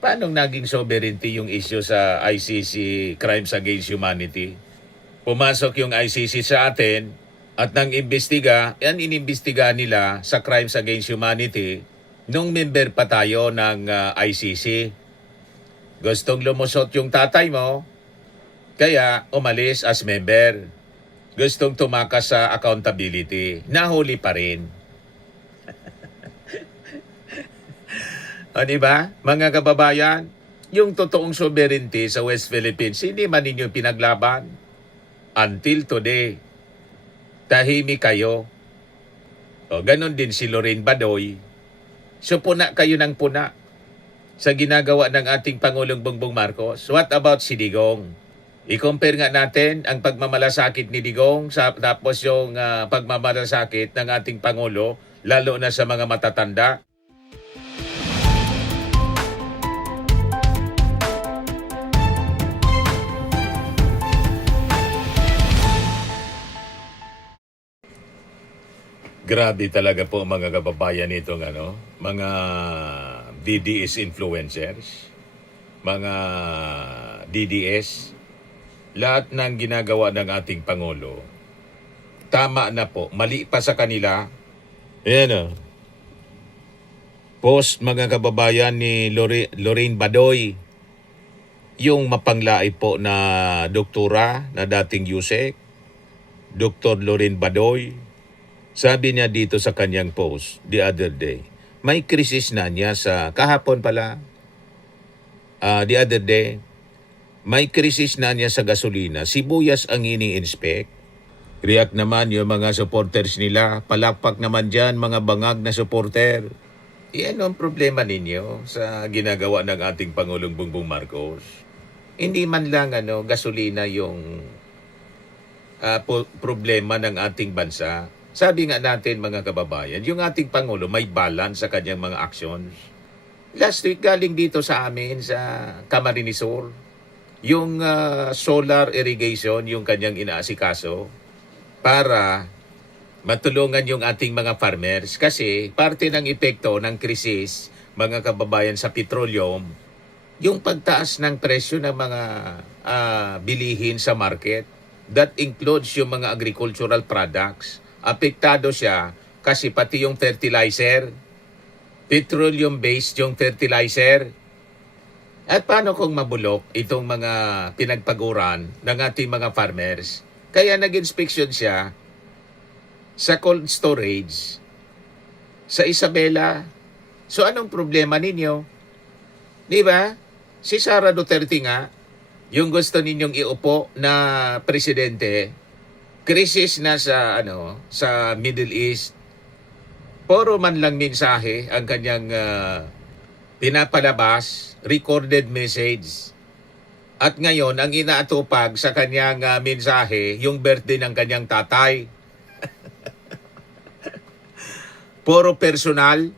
Paano naging sovereignty yung issue sa ICC Crimes Against Humanity? Pumasok yung ICC sa atin at nang imbestiga, yan inimbestiga nila sa Crimes Against Humanity nung member pa tayo ng ICC. Gustong lumusot yung tatay mo, kaya umalis as member. Gustong tumakas sa accountability, nahuli pa rin. O diba, mga kababayan, yung totoong sovereignty sa West Philippines, hindi man ninyo pinaglaban. Until today, tahimik kayo. O ganon din si Lorraine Badoy. So puna kayo ng puna sa ginagawa ng ating Pangulong Bongbong Marcos. What about si Digong? I-compare nga natin ang pagmamalasakit ni Digong tapos yung pagmamalasakit ng ating Pangulo, lalo na sa mga matatanda. Grabe talaga po mga kababayan itong mga DDS influencers, mga DDS, lahat ng ginagawa ng ating Pangulo. Tama na po, mali pa sa kanila. Ayan post mga kababayan ni Lorraine Badoy, yung mapanglait po na doktora na dating USEC, Dr. Lorraine Badoy. Sabi niya dito sa kanyang post the other day, may krisis na niya sa kahapon pala, the other day, may krisis na niya sa gasolina. Sibuyas ang ini-inspect. React naman yung mga supporters nila. Palakpak naman dyan mga bangag na supporter. Yan ang problema ninyo sa ginagawa ng ating Pangulong Bongbong Marcos. Hindi man lang gasolina yung problema ng ating bansa. Sabi nga natin mga kababayan, yung ating Pangulo may balance sa kanyang mga actions. Last week galing dito sa amin sa Camarines Sur, yung solar irrigation, yung kanyang inaasikaso para matulungan yung ating mga farmers. Kasi parte ng epekto ng krisis, mga kababayan, sa petroleum, yung pagtaas ng presyo ng mga bilihin sa market. That includes yung mga agricultural products. Apektado siya kasi pati yung fertilizer, petroleum-based yung fertilizer. At paano kung mabulok itong mga pinagpaguran ng ating mga farmers? Kaya nag-inspection siya sa cold storage sa Isabela. So anong problema ninyo? Di ba? Si Sara Duterte nga, yung gusto ninyong iupo na presidente, krisis na sa sa Middle East. Puro man lang mensahe ang kanyang pinapalabas, recorded message. At ngayon, ang inaatupag sa kanyang mensahe, yung birthday ng kanyang tatay. Puro personal.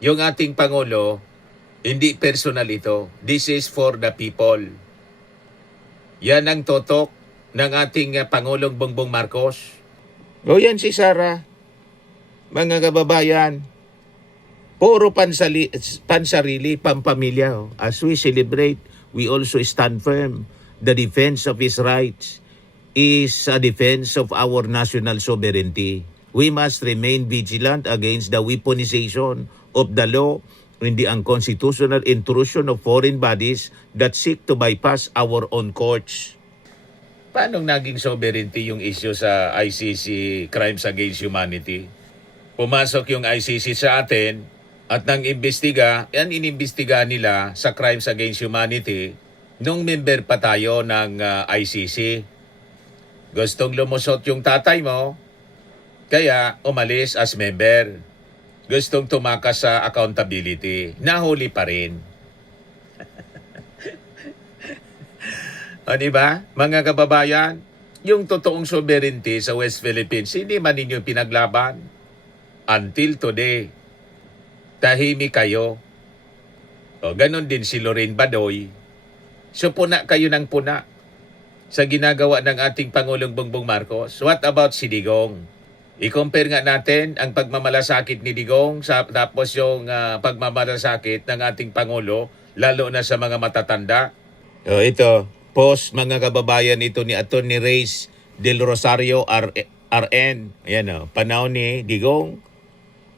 Yung ating Pangulo, hindi personal ito. This is for the people. Yan ang totok ng ating Pangulong Bongbong Marcos. O yan si Sara. Mga kababayan, puro pansarili, pampamilya. As we celebrate, we also stand firm. The defense of his rights is a defense of our national sovereignty. We must remain vigilant against the weaponization of the law and the unconstitutional intrusion of foreign bodies that seek to bypass our own courts. Paano naging sovereignty yung issue sa ICC Crimes Against Humanity? Pumasok yung ICC sa atin at nang imbestiga, yan inimbestiga nila sa Crimes Against Humanity nung member pa tayo ng ICC. Gustong lumusot yung tatay mo, kaya umalis as member. Gustong tumakas sa accountability, nahuli pa rin. O diba, mga kababayan, yung totoong sovereignty sa West Philippines, hindi man ninyo pinaglaban. Until today, tahimik kayo. O ganon din si Lorraine Badoy. So puna kayo ng puna sa ginagawa ng ating Pangulong Bongbong Marcos. What about si Digong? I-compare nga natin ang pagmamalasakit ni Digong tapos yung pagmamalasakit ng ating Pangulo, lalo na sa mga matatanda. Ito, post mga kababayan ito ni Atty. Reyes Del Rosario RN. Ayan panahon ni Digong.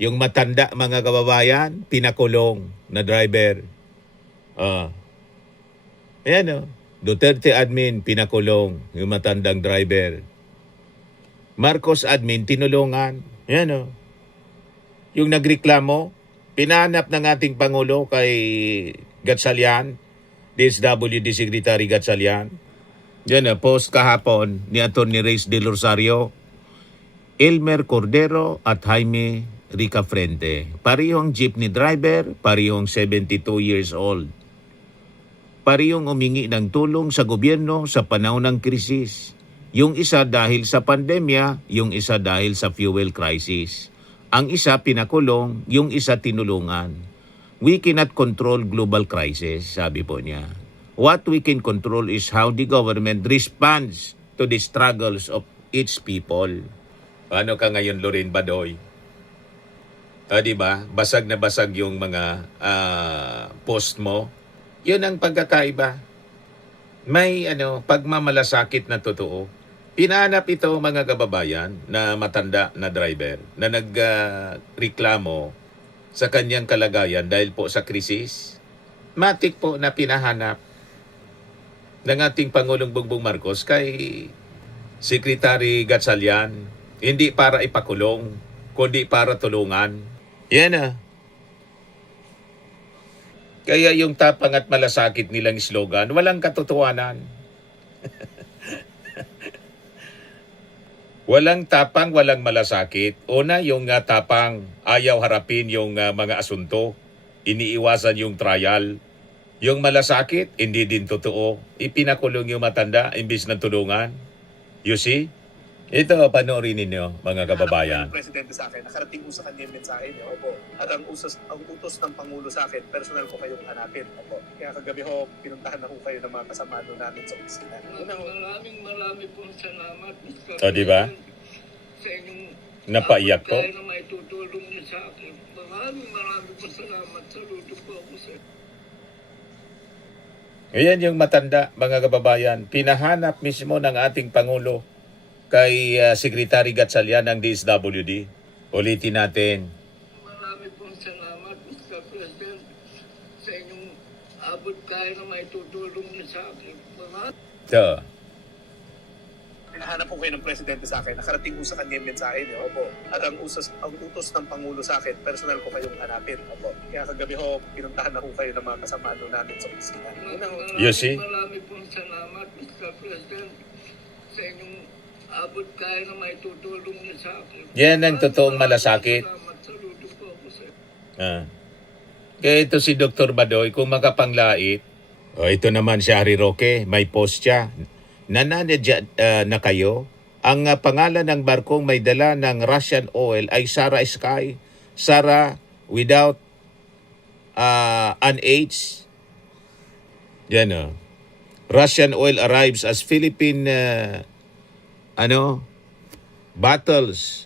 Yung matanda mga kababayan, pinakulong na driver. Ayan Duterte admin, pinakulong yung matandang driver. Marcos admin, tinulungan. Ayan Yung nagreklamo, pinahanap ng ating Pangulo kay Gatchalian, DSWD Secretary Gatchalian. Yan post kahapon ni Atty. Reyes Del Rosario, Elmer Cordero at Jaime Ricafrente. Parehong jeepney driver, parehong 72 years old. Parehong humingi ng tulong sa gobyerno sa panahon ng krisis. Yung isa dahil sa pandemya, yung isa dahil sa fuel crisis. Ang isa pinakulong, yung isa tinulungan. We cannot control global crisis, sabi po niya. What we can control is how the government responds to the struggles of its people. Ano ka ngayon, Loren Badoy? Diba? Basag na basag yung mga post mo. Yun ang pagkakaiba. May pagmamalasakit na totoo. Pinahanap ito mga kababayan na matanda na driver na nagreklamo sa kanyang kalagayan dahil po sa krisis. Matik po na pinahanap ng ating Pangulong Bongbong Marcos kay Secretary Gatchalian, hindi para ipakulong, kundi para tulungan. Yan Kaya yung tapang at malasakit nilang slogan, walang katotohanan. Walang tapang, walang malasakit. Una, yung tapang, ayaw harapin yung mga asunto. Iniiwasan yung trial. Yung malasakit, hindi din totoo. Ipinakulong yung matanda, imbis na tulungan. You see? Ito, panoorin ninyo, mga kababayan. Ang presidente sa akin, nakarating po sa kanya yung mensahe niyo. Opo. At ang utos ng Pangulo sa akin, personal ko kayong hanapin. Opo. Kaya kagabi pinuntahan na ho kayo ng mga kasama namin sa opisina. Maraming pong salamat. Diba? Sa inyong Napaiyak ko. Kaya na may tutulong niyo sa akin. Maraming pong salamat. Saludo po ako sa Ayan yung matanda, mga kababayan. Pinahanap mismo ng ating Pangulo kay Secretary Gatchalian ng DSWD. Ulitin natin. Maraming pong salamat, Mr. President, sa inyong abot kaya na may tutulong niyo sa akin. Ito. Hinahanap po kayo ng presidente sa akin, nakarating po sa kanya yung mensahe niyo. Opo. At ang utos ng Pangulo sa akin, personal ko kayong hanapin. Opo. Kaya kagabi pinuntahan na ho kayo ng mga kasama namin sa opisina. You see? Maraming pong salamat, Mr. President, sa inyong abot kaya na may tutulong niyo sa akin. Yan ang totoong malasakit. Salamat, saludo po ako sa Kaya ito si Dr. Badoy, kung makapanglait, ito naman si Harry Roque, may post siya. Nananadya na kayo, ang pangalan ng barkong may dala ng Russian oil ay Sara Sky. Sara without an H. Yan Russian oil arrives as Philippine battles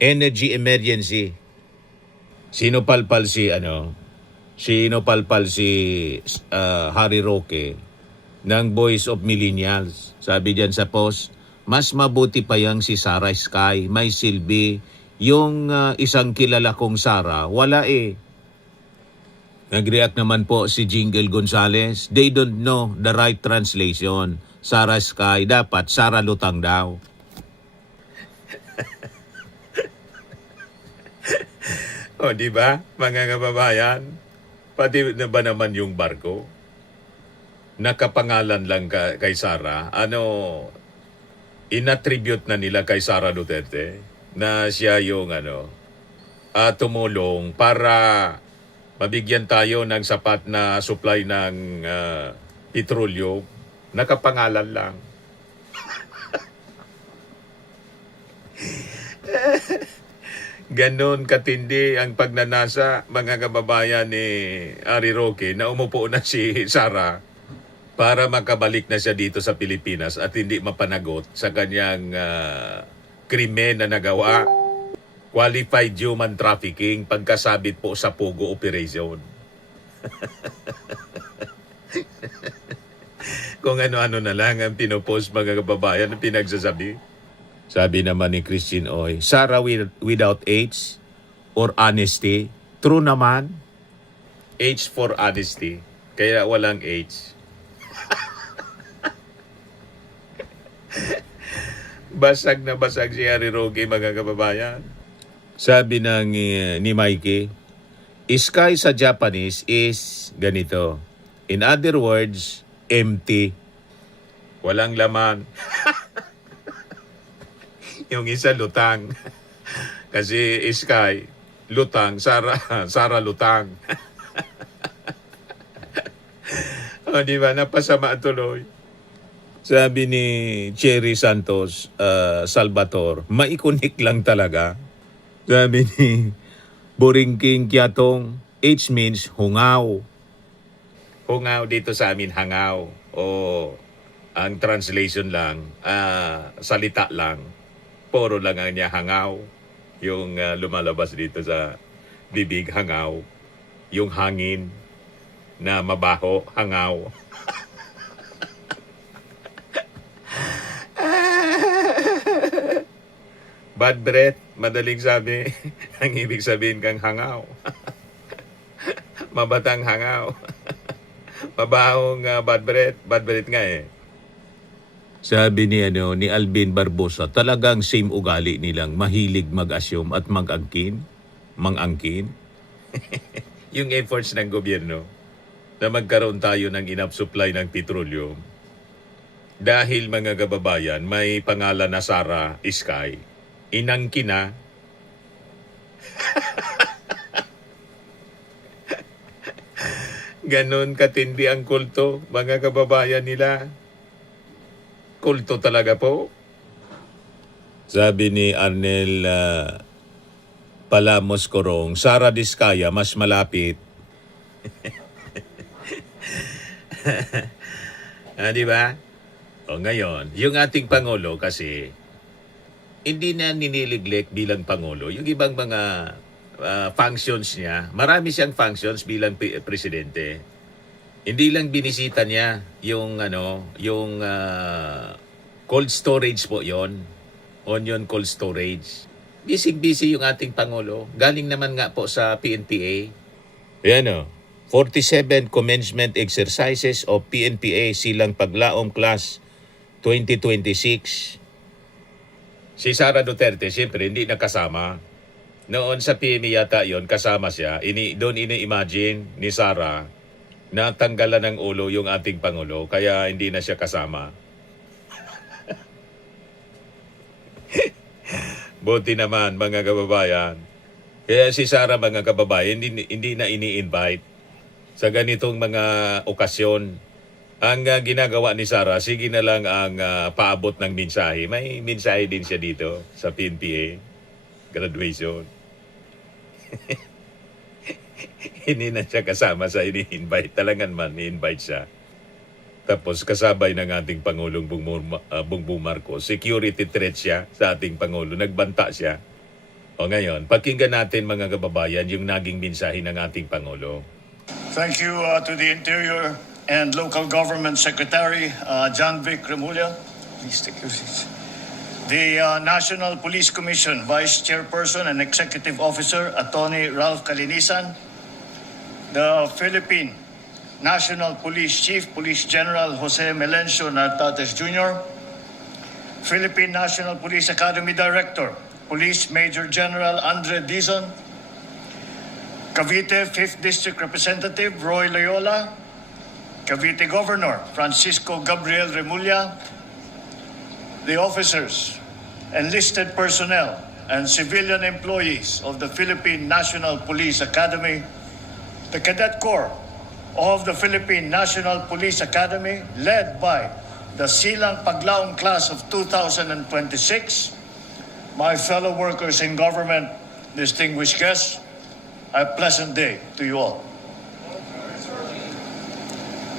energy emergency. Sinopalpal si Harry Roque ng Voice of Millennials. Sabi diyan sa post, mas mabuti pa yang si Sara Sky, may silbi. Yung isang kilala kong Sara, wala Nag-react naman po si Jingle Gonzales, they don't know the right translation. Sara Sky, dapat Sara Lutang daw. Di ba, mga kababayan? Pati na ba naman yung barko? Nakapangalan lang kay Sara. Inattribute na nila kay Sara Duterte na siya yung tumulong para mabigyan tayo ng sapat na supply ng petrolyo. Nakapangalan lang. Ganon katindi ang pagnanasa, mga kababayan ni Harry Roque, na umupo na si Sara para makabalik na siya dito sa Pilipinas at hindi mapanagot sa kanyang krimen na nagawa, qualified human trafficking, pagkasabit po sa Pogo operation. Kung ano-ano na lang ang pinopost mga kababayan na pinagsasabi. Sabi naman ni Christine Oy, Sarah without H or honesty. True naman. H for honesty. Kaya walang H. Basag na basag si Harry Roque mga kababayan. Sabi ni Mikey, sky sa Japanese is ganito. In other words, empty. Walang laman. Yung isa lutang. Kasi sky, lutang, Sara lutang. O diba, napasama tuloy. Sabi ni Cherry Santos Salvator, maikunik lang talaga. Sabi ni Boringking Kiatong, H means hungaw. Hungaw dito sa amin, hangaw. O ang translation lang, salita lang. Puro lang ang niya hangaw. Yung lumalabas dito sa bibig, hangaw. Yung hangin na mabaho, hangaw. Bad breath, madaling sabi. Ang ibig sabihin kang hangaw. Mabatang hangaw. Mabahong bad breath nga eh. Sabi ni Alvin Barbosa, talagang same ugali nilang mahilig mag-assume at mangangkin. Yung efforts ng gobyerno na magkaroon tayo ng enough supply ng petroleum. Dahil mga kababayan, may pangalan na Sarah Sky, inangkin na. Ganon katindi ang kulto, mga kababayan nila. Kulto talaga po. Sabi ni Arnel Palamos Corong, Sara Diskaya, mas malapit. Di ba? O ngayon, yung ating Pangulo kasi, hindi na niniliglik bilang Pangulo. Yung ibang mga functions niya, marami siyang functions bilang presidente. Hindi lang binisita niya yung cold storage po yon, Onion Cold Storage. Busy yung ating Pangulo. Galing naman nga po sa PNPA. Ayan 47 commencement exercises of PNPA silang paglaom class 2026. Si Sara Duterte, siyempre, hindi nakasama. Noon sa PME yata yon, kasama siya. Doon ini-imagine ni Sara na tanggalan ng ulo yung ating Pangulo, kaya hindi na siya kasama. Buti naman, mga kababayan. Kaya si Sara, mga kababayan, hindi na ini-invite sa ganitong mga okasyon. Ang ginagawa ni Sara, sige na lang ang paabot ng mensahe. May mensahe din siya dito sa PNPA. Graduation. Hindi na siya kasama sa ini-invite. Talagang man, i-invite siya. Tapos kasabay ng ating Pangulong Bongbong Marcos. Security threat siya sa ating Pangulo. Nagbanta siya. O ngayon, pakinggan natin mga kababayan yung naging mensahe ng ating Pangulo. Thank you to the Interior and Local Government Secretary, John Vic Remulla. Please take your seats. The National Police Commission Vice Chairperson and Executive Officer, Attorney Ralph Calinisan. The Philippine National Police Chief, Police General Jose Melencio Nartates Jr. Philippine National Police Academy Director, Police Major General Andre Dizon. Cavite 5th District Representative Roy Loyola. Cavite Governor Francisco Gabriel Remulla. The officers, enlisted personnel, and civilian employees of the Philippine National Police Academy, the Cadet Corps of the Philippine National Police Academy, led by the Silang Paglaong Class of 2026, my fellow workers in government, distinguished guests, a pleasant day to you all.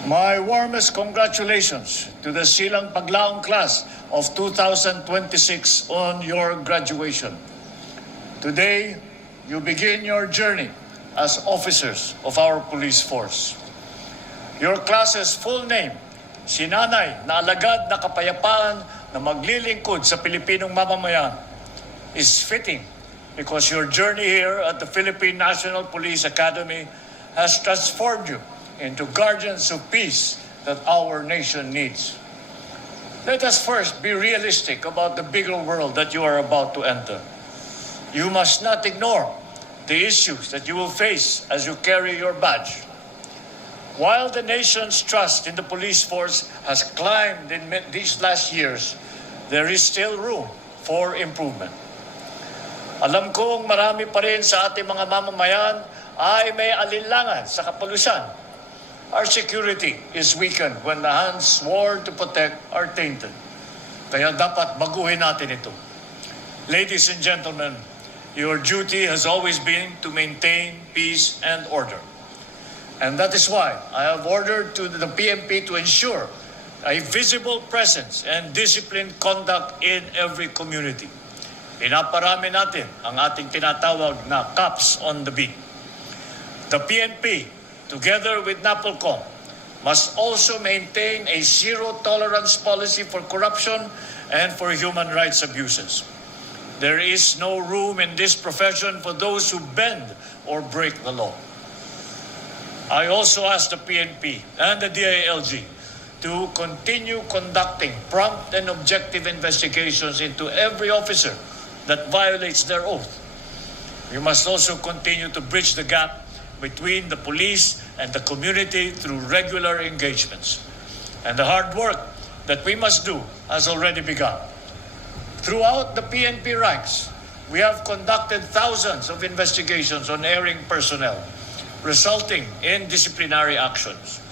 My warmest congratulations to the Silang Paglaong class of 2026 on your graduation. Today, you begin your journey as officers of our police force. Your class's full name, Sinanay na Alagad na Kapayapaan na Maglilingkod sa Pilipinong Mamamayan, is fitting because your journey here at the Philippine National Police Academy has transformed you into guardians of peace that our nation needs. Let us first be realistic about the bigger world that you are about to enter. You must not ignore the issues that you will face as you carry your badge. While the nation's trust in the police force has climbed in these last years, there is still room for improvement. Alam kong marami pa rin sa ating mga mamamayan ay may alinlangan sa kapalusan. Our security is weakened when the hands sworn to protect are tainted. Kaya dapat baguhin natin ito. Ladies and gentlemen, your duty has always been to maintain peace and order. And that is why I have ordered to the PNP to ensure a visible presence and disciplined conduct in every community. Pinaparami natin ang ating tinatawag na cops on the beat. The PNP, together with NAPOLCOM, must also maintain a zero-tolerance policy for corruption and for human rights abuses. There is no room in this profession for those who bend or break the law. I also ask the PNP and the DILG to continue conducting prompt and objective investigations into every officer that violates their oath. We must also continue to bridge the gap between the police and the community through regular engagements. And the hard work that we must do has already begun. Throughout the PNP ranks, we have conducted thousands of investigations on erring personnel, resulting in disciplinary actions.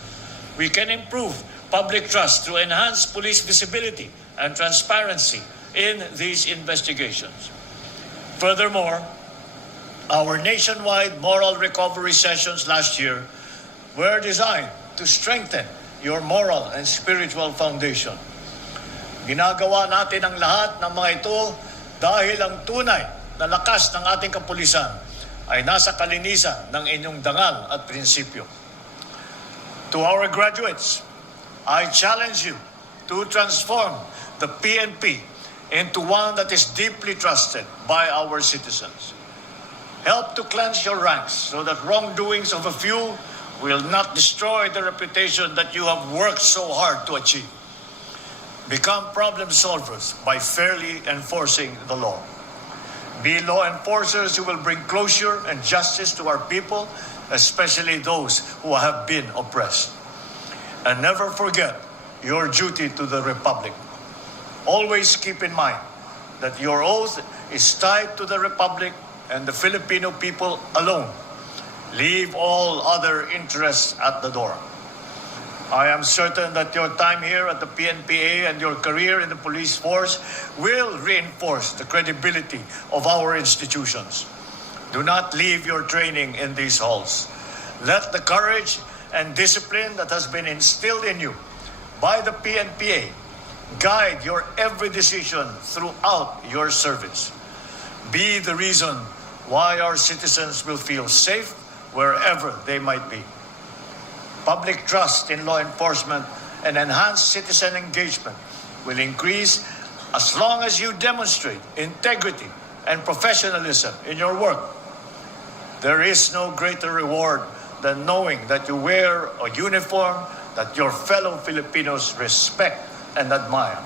We can improve public trust through enhanced police visibility and transparency in these investigations. Furthermore, our nationwide moral recovery sessions last year were designed to strengthen your moral and spiritual foundation. Ginagawa natin ang lahat ng mga ito dahil ang tunay na lakas ng ating kapulisan ay nasa kalinisan ng inyong dangal at prinsipyo. To our graduates, I challenge you to transform the PNP into one that is deeply trusted by our citizens. Help to cleanse your ranks so that wrongdoings of a few will not destroy the reputation that you have worked so hard to achieve. Become problem solvers by fairly enforcing the law. Be law enforcers who will bring closure and justice to our people, especially those who have been oppressed. And never forget your duty to the Republic. Always keep in mind that your oath is tied to the Republic and the Filipino people alone. Leave all other interests at the door. I am certain that your time here at the PNPA and your career in the police force will reinforce the credibility of our institutions. Do not leave your training in these halls. Let the courage and discipline that has been instilled in you by the PNPA guide your every decision throughout your service. Be the reason why our citizens will feel safe wherever they might be. Public trust in law enforcement and enhanced citizen engagement will increase as long as you demonstrate integrity and professionalism in your work. There is no greater reward than knowing that you wear a uniform that your fellow Filipinos respect and admire.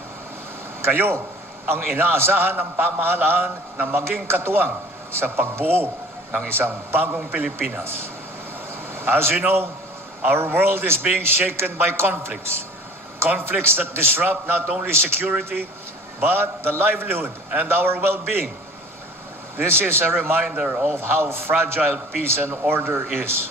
Kayo ang inaasahan ng pamahalaan na maging katuwang sa pagbuo ng isang bagong Pilipinas. As you know, our world is being shaken by conflicts. Conflicts that disrupt not only security, but the livelihood and our well-being. This is a reminder of how fragile peace and order is.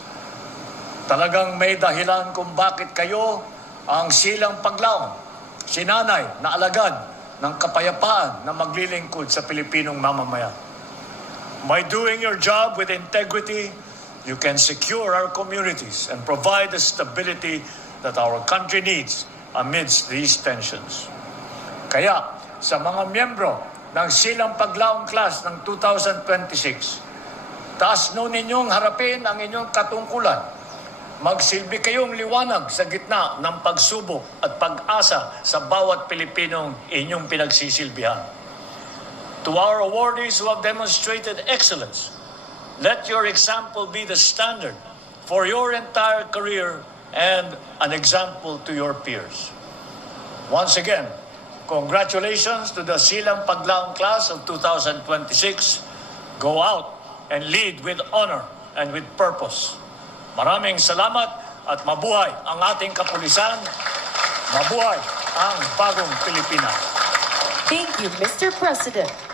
Talagang may dahilan kung bakit kayo ang Silang Paglaong, sinanay na alagad ng kapayapaan na maglilingkod sa Pilipinong mamamayan. By doing your job with integrity, you can secure our communities and provide the stability that our country needs amidst these tensions. Kaya, sa mga miyembro ng Silang Paglaong Class ng 2026, taas nun ninyong harapin ang inyong katungkulan. Magsilbi kayong liwanag sa gitna ng pagsubok at pag-asa sa bawat Pilipinong inyong pinagsisilbihan. To our awardees who have demonstrated excellence, let your example be the standard for your entire career and an example to your peers. Once again, congratulations to the Silang Paglaong Class of 2026. Go out and lead with honor and with purpose. Maraming salamat at mabuhay ang ating kapulisan. Mabuhay ang bagong Pilipinas. Thank you, Mr. President.